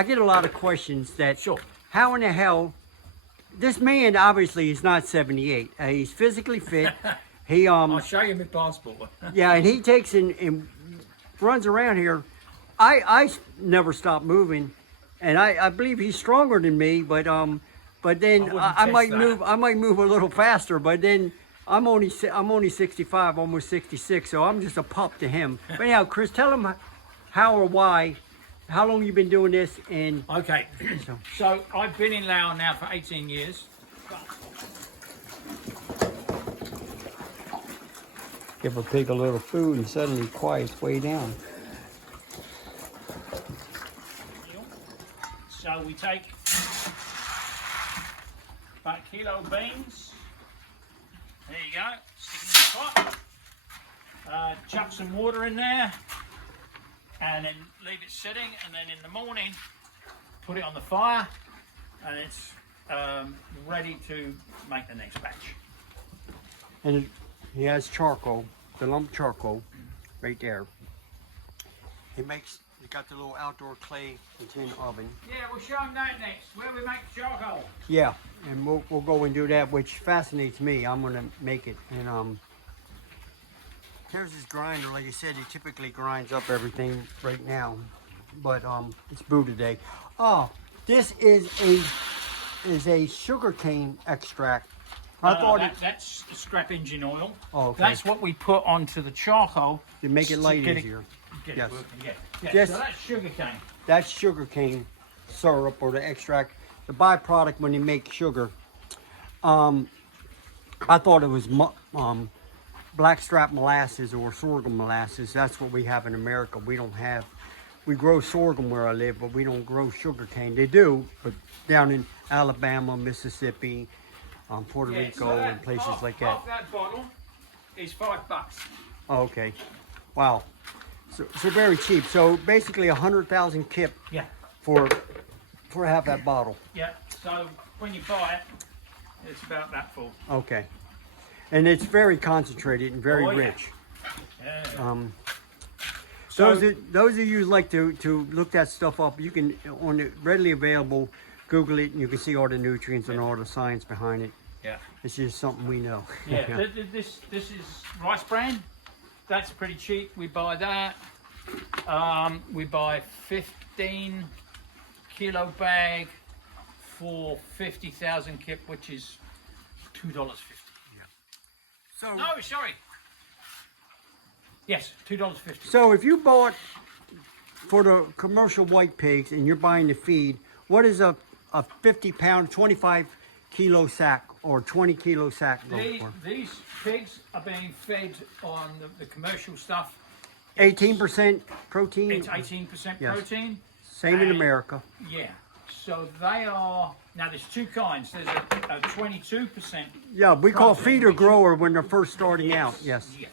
I get a lot of questions that, Sure. how in the hell, this man obviously is not 78. He's physically fit. He I'll show you my passport. yeah, and he takes and runs around here. I never stop moving, and I believe he's stronger than me, but then I might move a little faster, but then I'm only 65, almost 66, so I'm just a pup to him. But anyhow, Chris, tell him how or why, how long you've been doing this, and Okay, so I've been in Laos now for 18 years. give a pig a little food, and suddenly quiets way down. So we take about a kilo of beans. There you go, stick in the pot. Chuck some water in there, and then leave it sitting, and then in the morning put it on the fire, and it's ready to make the next batch. And he has charcoal, the lump charcoal, right there. He got the little outdoor clay tin oven. Yeah, we'll show them that next, where we make charcoal. Yeah, and we'll go and do that, which fascinates me. I'm gonna make it, and here's his grinder. Like I said, he typically grinds up everything right now, but it's Buddha Day. Oh, this is a sugarcane extract. I thought that's scrap engine oil. Oh, okay. That's what we put onto the charcoal to make it light get easier. Get Yes. it working. Yeah. Yes. So that's sugarcane. That's sugarcane syrup, or the extract, the byproduct when they make sugar. I thought it was blackstrap molasses or sorghum molasses. That's what we have in America. We grow sorghum where I live, but we don't grow sugarcane. They do, but down in Alabama, Mississippi, Puerto Rico, so and places like that. Half that bottle is $5. Oh, okay. Wow. So very cheap. So basically 100,000 kip Yeah. for half that bottle. Yeah. So when you buy it, it's about that full. Okay. And it's very concentrated and very Oh, yeah. rich. Yeah. Those of you who like to look that stuff up, you can, on the readily available, Google it, and you can see all the nutrients and all the science behind it. Yeah. It's just something we know. Yeah. This is rice bran. That's pretty cheap. We buy that. We buy 15 kilo bag for 50,000 kip, which is $2.50. So, No, sorry. Yes, $2.50. so if you bought for the commercial white pigs and you're buying the feed, what is a 50-pound, 25-kilo sack or 20-kilo sack go for? These pigs are being fed on the commercial stuff. 18% protein? It's 18% Yes. protein. Same in and- America. Yeah. So they are, now there's two kinds. There's a 22%. Yeah, we call protein, feeder which- grower when they're first starting out. Yes. Yes.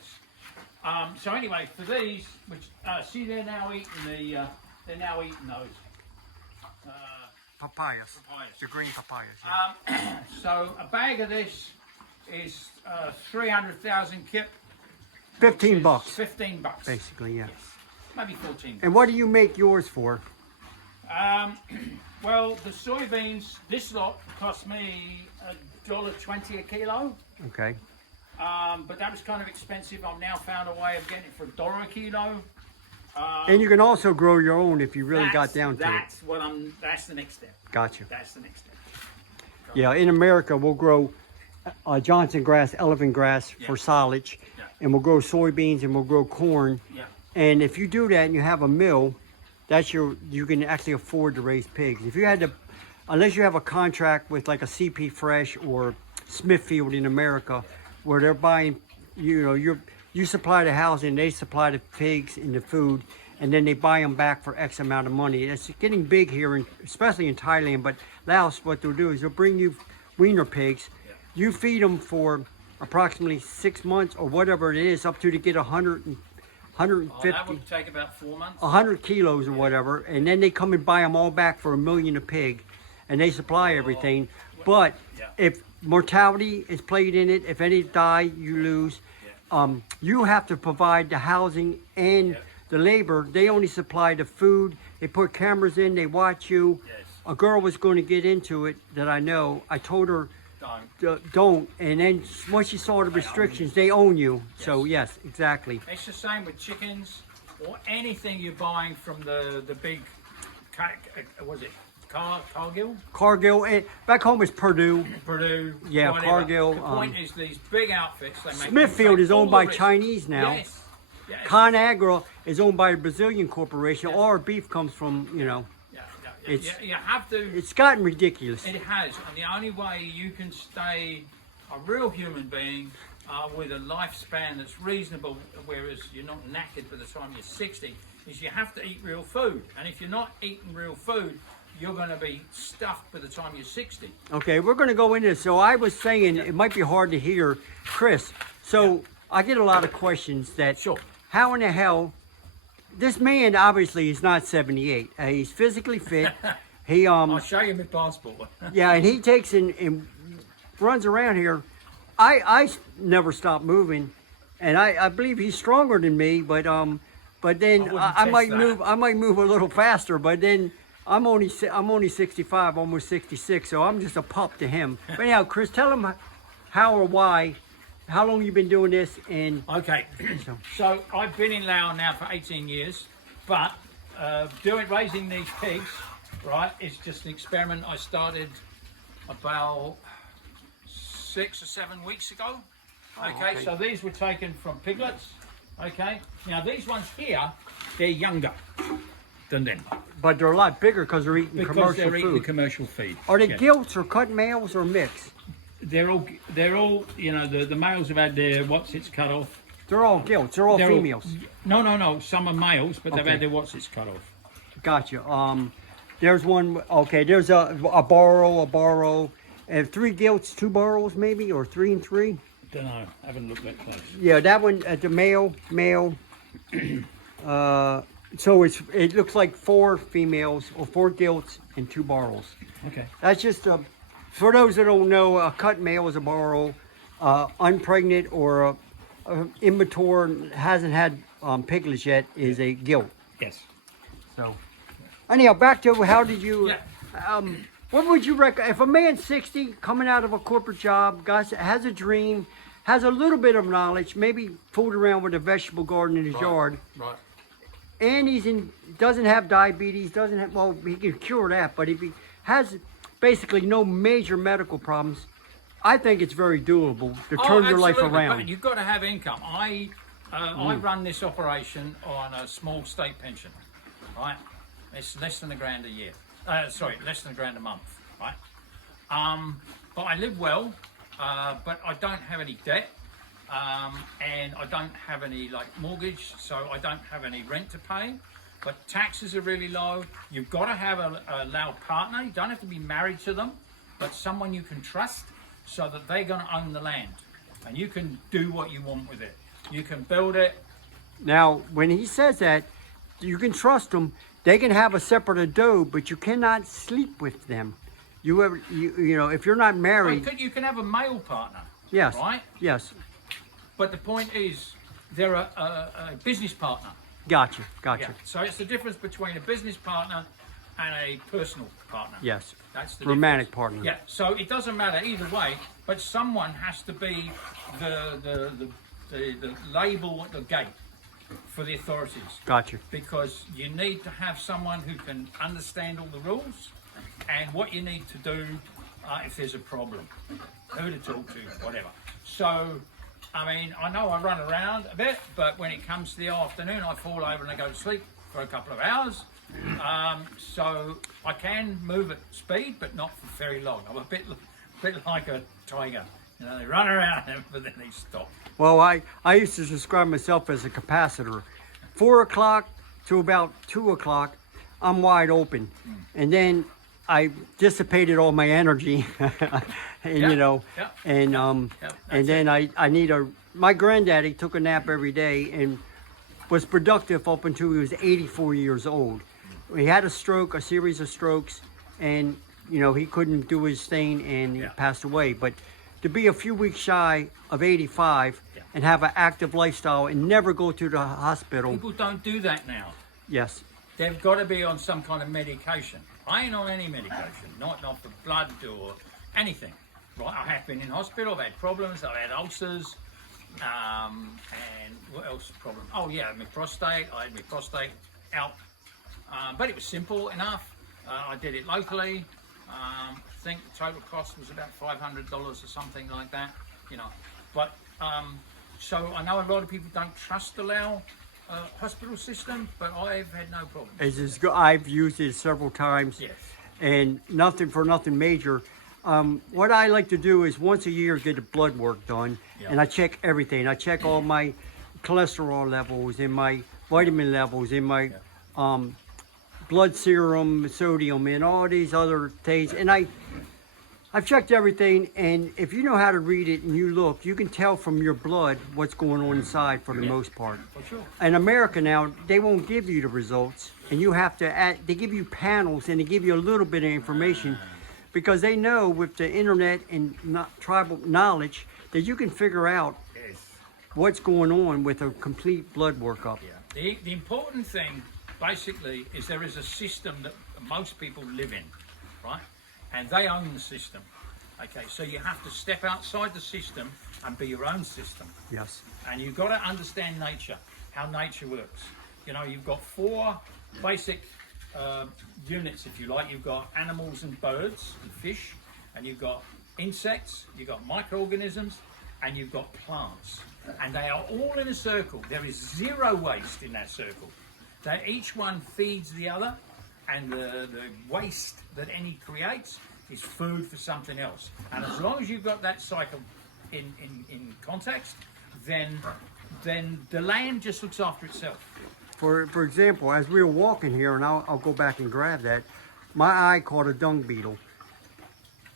So anyway, for these, which see, they're now eating those. Papayas. Papayas. The green papayas. So a bag of this is 300,000 kip. 15 bucks, 15 bucks. basically, yeah. Maybe 14. And what do you make yours for? Well, the soybeans, this lot cost me $1.20 a kilo. Okay. But that was kind of expensive. I've now found a way of getting it for $1 a kilo. And you can also grow your own if you really got down to it. That's the next step. Gotcha. That's the next step. Yeah, in America, we'll grow Johnson grass, elephant grass for silage, Yeah. and we'll grow soybeans and we'll grow corn. Yeah. And if you do that and you have a mill, you can actually afford to raise pigs. If you had to, unless you have a contract with like a CP Fresh or Smithfield in America, where they're buying, you supply the housing, they supply the pigs and the food, and then they buy them back for X amount of money. It's getting big here, especially in Thailand, but Laos, what they'll do is they'll bring you wiener pigs. You feed them for approximately 6 months or whatever it is, up to get 150, that would take about 4 months. 100 kilos or whatever, and then they come and buy them all back for $1 million a pig, and they supply everything. But if mortality is played in it, if any die, you lose. You have to provide the housing and the labor. They only supply the food. They put cameras in. They watch you. Yes. A girl was going to get into it that I know. I told her, Don't. don't. And then once she saw the restrictions, they own you. So yes, exactly. It's the same with chickens or anything you're buying from the big, was it Cargill? Cargill. Back home is Purdue. Purdue. Yeah, whatever. Cargill. The point is these big outfits. They make Smithfield is owned all by the risk. Chinese now. Yes. Yes. ConAgra is owned by a Brazilian corporation. All our beef comes from, you know. Yeah, you have to. It's gotten ridiculous. It has, and the only way you can stay a real human being with a lifespan that's reasonable, whereas you're not knackered by the time you're 60, is you have to eat real food. And if you're not eating real food, you're going to be stuffed by the time you're 60. Okay, we're going to go into this. So I was saying it might be hard to hear, Chris. So I get a lot of questions that, Sure. how in the hell, this man obviously is not 78. He's physically fit. He I'll show you my passport. yeah, and he takes and runs around here. I never stop moving, and I believe he's stronger than me. But then I might test that. move a little faster. But then I'm only 65, almost 66, so I'm just a pup to him. But anyhow, Chris, tell him how or why, how long you've been doing this, and Okay, so I've been in Laos now for 18 years, but raising these pigs, right, it's just an experiment I started about 6 or 7 weeks ago. Okay, so these were taken from piglets. Okay, now these ones here, they're younger than them but they're a lot bigger because they're eating because commercial they're eating the food. commercial feed. Are they Yeah. gilts or cut males or mixed? They're all, you know, the males have had their what's-its cut off. They're all gilts. They're all They're females. No, some are males, but they've Okay. had their what's-its cut off. Gotcha. There's one. Okay, there's a barrow, and 3 gilts, 2 barrows maybe, or 3 and 3. Don't know, haven't looked that close. Yeah, that one at the male. So it looks like 4 females or 4 gilts and 2 barrows. Okay. That's just for those that don't know, a cut male is a barrow, unpregnant or immature, hasn't had piglets yet, is a gilt. Yes. So, anyhow, back to how did you? Yeah. What would you recommend if a man's 60, coming out of a corporate job, has a dream, has a little bit of knowledge, maybe fooled around with a vegetable garden in his yard, Right. and doesn't have diabetes, he can cure that, but if he has basically no major medical problems, I think it's very doable to turn your life absolutely, around. But you've got to have income. I run this operation on a small state pension, right? It's less than $1,000 a year. Less than $1,000 a month, right? But I live well, but I don't have any debt, and I don't have any mortgage, so I don't have any rent to pay. But taxes are really low. You've got to have a Lao partner. You don't have to be married to them, but someone you can trust, so that they're going to own the land, and you can do what you want with it. You can build it. Now, when he says that, you can trust them. They can have a separate abode, but you cannot sleep with them. You know, if you're not married. You can have a male partner. Yes. Right? Yes. But the point is, they're a business partner. Gotcha. Yeah. So it's the difference between a business partner and a personal partner. Yes. That's the Romantic difference. partner. Yeah. So it doesn't matter either way, but someone has to be the label at the gate for the authorities. Gotcha. Because you need to have someone who can understand all the rules and what you need to do if there's a problem, who to talk to, whatever. So, I mean, I know I run around a bit, but when it comes to the afternoon, I fall over and I go to sleep for a couple of hours. So I can move at speed, but not for very long. I'm a bit like a tiger. You know, they run around, but then they stop. Well, I used to describe myself as a capacitor. 4 o'clock to about 2 o'clock, I'm wide open. And then I dissipated all my energy. And, Yeah, you know, yeah. and then I need my granddaddy took a nap every day and was productive up until he was 84 years old. He had a series of strokes, and, you know, he couldn't do his thing and he passed away. But to be a few weeks shy of 85, and have an active lifestyle and never go to the hospital. People don't do that now. Yes. They've got to be on some kind of medication. I ain't on any medication, not for blood or anything. Right? I have been in hospital, I've had problems, I've had ulcers, and what else problem? Oh yeah, my prostate, I had my prostate out, but it was simple enough. I did it locally. I think the total cost was about $500 or something like that, you know. But so I know a lot of people don't trust the Lao hospital system, but I've had no problem. I've used it several times, Yes. and nothing major. What I like to do is once a year get a blood work done, Yeah. and I check everything. I check all my cholesterol levels and my vitamin levels and my blood serum, sodium, and all these other things. And I've checked everything, and if you know how to read it and you look, you can tell from your blood what's going on inside for the most part. For sure. In America now, they won't give you the results, and you have to they give you panels, and they give you a little bit of information, because they know with the internet and tribal knowledge that you can figure out what's going on with a complete blood workup. Yeah. The important thing, basically, is there is a system that most people live in, right? And they own the system. Okay, so you have to step outside the system and be your own system. Yes. And you've got to understand nature, how nature works. You know, you've got 4 basic units, if you like. You've got animals and birds and fish, and you've got insects, you've got microorganisms, and you've got plants. And they are all in a circle. There is 0 waste in that circle. Each one feeds the other, and the waste that any creates is food for something else. And as long as you've got that cycle in context, then the land just looks after itself. For example, as we were walking here, and I'll go back and grab that, my eye caught a dung beetle.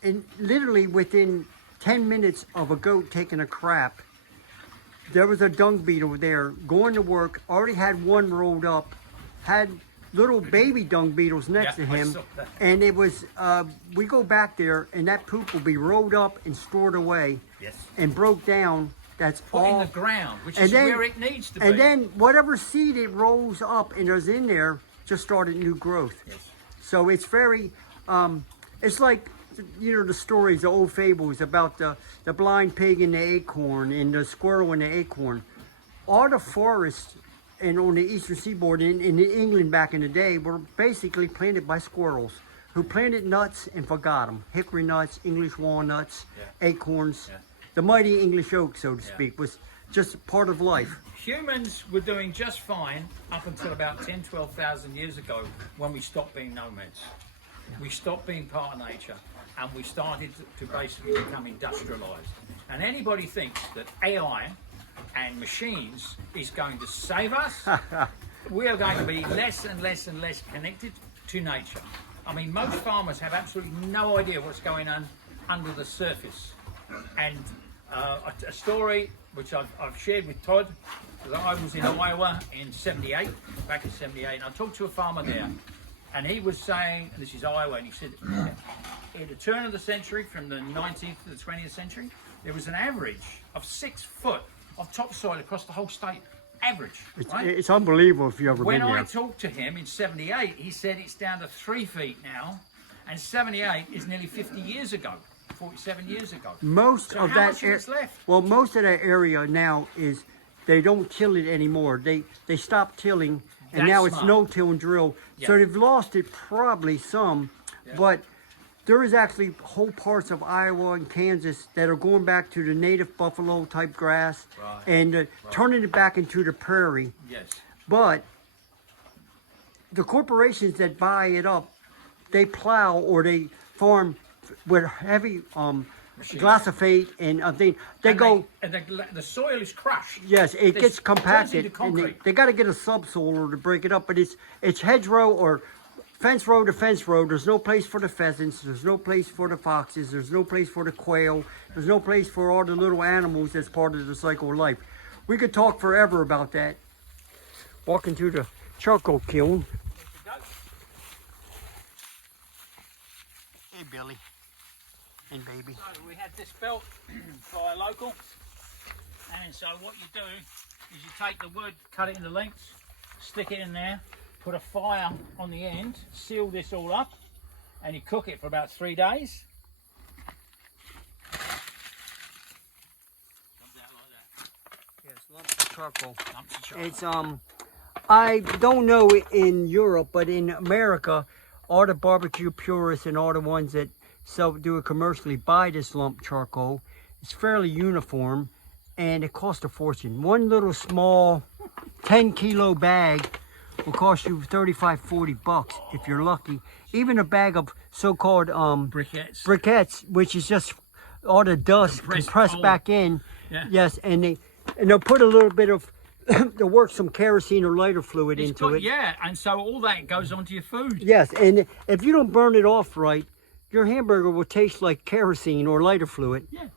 And literally within 10 minutes of a goat taking a crap, there was a dung beetle there going to work, already had one rolled up, had little baby dung beetles next to him, and it was, we go back there and that poop will be rolled up and stored away. Yes. And broke down. That's Put all in the ground, which and is then, where it needs to be. And then whatever seed it rolls up and is in there just started new growth. Yes. So it's very, it's like, you know, the stories, the old fables about the blind pig and the acorn and the squirrel and the acorn. All the forests and on the eastern seaboard in England back in the day were basically planted by squirrels who planted nuts and forgot them. Hickory nuts, English walnuts, acorns. Yeah. The mighty English oak, so to speak, was just part of life. Humans were doing just fine up until about 10, 12,000 years ago when we stopped being nomads. We stopped being part of nature and we started to basically become industrialized. And anybody thinks that AI and machines is going to save us, we are going to be less and less and less connected to nature. I mean, most farmers have absolutely no idea what's going on under the surface. And a story which I've shared with Todd, that I was in Iowa in '78, back in '78, and I talked to a farmer there, and he was saying, and this is Iowa, and he said, at the turn of the century, from the 19th to the 20th century, there was an average of 6 foot of topsoil across the whole state. Average, right? It's unbelievable if you've ever When been there. I talked to him in '78, he said it's down to 3 feet now, and '78 is nearly 50 years ago. 47 years ago. Most So of how that much of it's left? Well, most of that area now is they don't till it anymore. They stopped tilling, and That's now it's smart. no till and drill. So Yeah. they've lost it probably some, but there is actually whole parts of Iowa and Kansas that are going back to the native buffalo type grass Right. and turning it back into the prairie. Yes. But the corporations that buy it up, they plow or they farm with heavy glyphosate and thing. They go. The soil is crushed. Yes, it This gets turns compacted. into And concrete. they got to get a subsoiler to break it up, but it's hedgerow or fence row to fence row. There's no place for the pheasants. There's no place for the foxes. There's no place for the quail. There's no place for all the little animals that's part of the cycle of life. We could talk forever about that. Walking through the charcoal kiln. Hey, Billy. And baby. So we had this belt by a local, And so what you do is you take the wood, cut it into lengths, stick it in there, put a fire on the end, seal this all up, and you cook it for about 3 days. Comes out like that. Yes, lumps of charcoal. Lumps of charcoal. It's I don't know in Europe, but in America, all the barbecue purists and all the ones that do it commercially buy this lump charcoal. It's fairly uniform, and it costs a fortune. One little small 10-kilo bag will cost you $35-40 if you're lucky. Even a bag of so-called briquettes, which is just all the dust compressed back in. Yeah. Yes, and they'll put a little bit of they'll work some kerosene or lighter fluid into it. Yeah, and so all that goes onto your food. Yes, and if you don't burn it off right, your hamburger will taste like kerosene or lighter fluid. Yeah.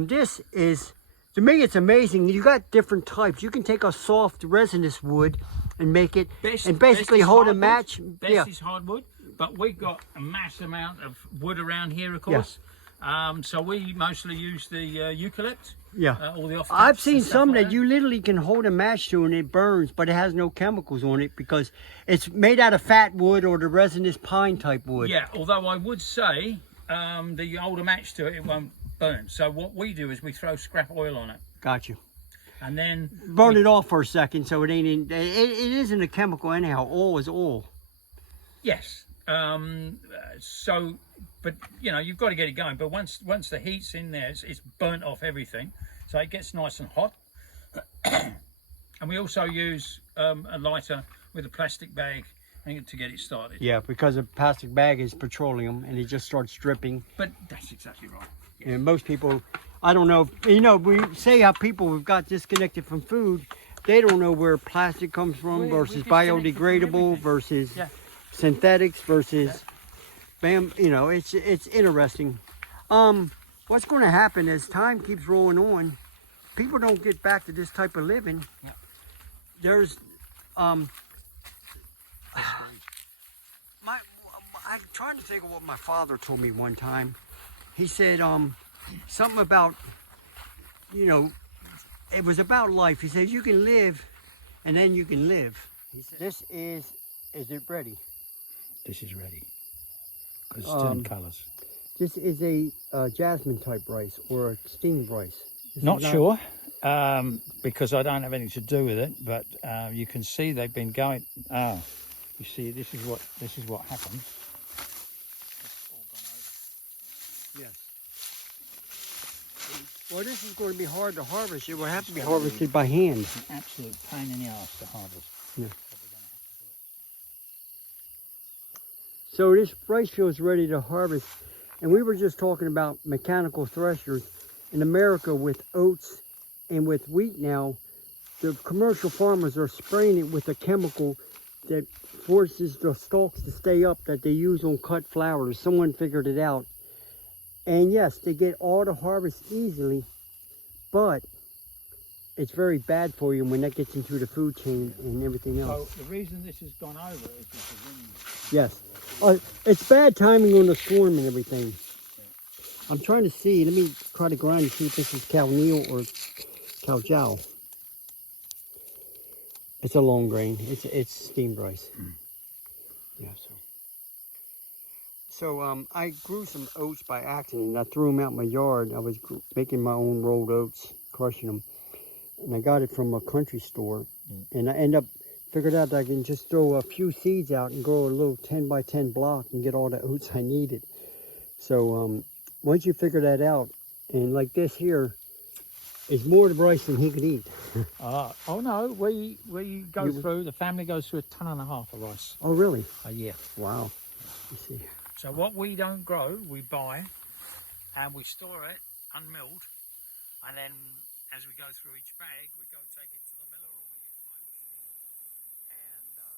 This is, to me, it's amazing. You got different types. You can take a soft resinous wood and make it, and basically hold a match. Best is hardwood, but we've got a mass amount of wood around here, of course. Yeah. So we mostly use the eucalypt. Yeah. All the I've seen some that you literally can hold a match to and it burns, but it has no chemicals on it because it's made out of fat wood or the resinous pine type wood. Yeah, although I would say the older match to it, it won't burn. So what we do is we throw scrap oil on it. Got you. And then burn it off for a second, so it ain't. It isn't a chemical anyhow. Oil is oil. Yes. So, but you know, you've got to get it going. But once the heat's in there, it's burnt off everything, so it gets nice and hot. And we also use a lighter with a plastic bag to get it started. Yeah, because a plastic bag is petroleum, and it just starts dripping. But that's exactly right. Yes. And most people, I don't know. You know, we say how people have got disconnected from food. They don't know where plastic comes from versus biodegradable versus synthetics versus bam. You know, it's interesting. What's going to happen as time keeps rolling on? People don't get back to this type of living. Yeah. There's I'm trying to think of what my father told me one time. He said something about, you know, it was about life. He says you can live and then you can live. He said, this is it ready? This is ready because it's turned colours. This is a jasmine type rice or a steamed rice. Not sure because I don't have anything to do with it, but you can see they've been going. You see, this is what happens. It's all gone over. Yes. Well, this is going to be hard to harvest. It will have to be harvested by hand. It's an absolute pain in the ass to harvest. Yeah. So this rice field is ready to harvest, and we were just talking about mechanical threshers. In America with oats and with wheat now, the commercial farmers are spraying it with a chemical that forces the stalks to stay up that they use on cut flowers. Someone figured it out. And yes, they get all the harvest easily, but it's very bad for you when that gets into the food chain and everything else. So the reason this has gone over is because the wind. Yes. It's bad timing on the storm and everything. I'm trying to see. Let me try to grind and see if this is cow meal or cow jowl. It's a long grain. It's steamed rice. Yeah. So I grew some oats by accident. I threw them out in my yard. I was making my own rolled oats, crushing them, and I got it from a country store. And I figured out that I can just throw a few seeds out and grow a little 10 by 10 block and get all the oats I needed. So once you figure that out, and like this here, is more the rice than he could eat. Oh no, we go through, the family goes through 1.5 tons of rice. Oh really? A year. Wow. You see. So what we don't grow, we buy, and we store it unmilled, and then as we go through each bag, we go take it to the miller, or we use my machine, and then we got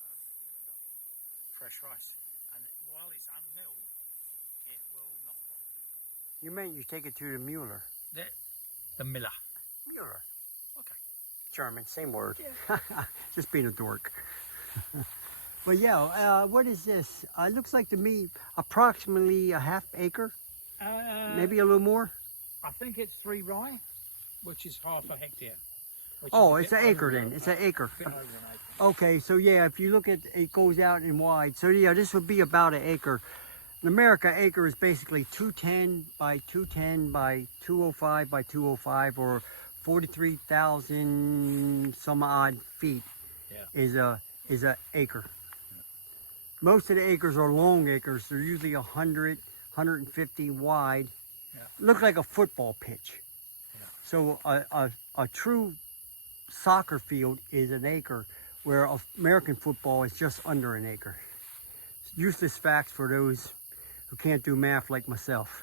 fresh rice. And while it's unmilled, it will not rot. You meant you take it to the Mueller. The miller. Mueller. Okay. German, same word. Yeah. Just being a dork. But yeah, what is this? It looks like to me approximately a half acre, maybe a little more. I think it's 3 rye. which is half a hectare. Which Oh, is a it's bit an acre over then. It's an acre. bit over an acre. Okay, so yeah, if you look at it goes out and wide. So yeah, this would be about an acre. In America, acre is basically 210 by 210 by 205 by 205, or 43,000 some odd feet. Yeah. Is a acre. Most of the acres are long acres. They're usually 100, 150 wide. Yeah. Look like a football pitch. Yeah. So a true soccer field is an acre, where American football is just under an acre. Useless facts for those who can't do math like myself.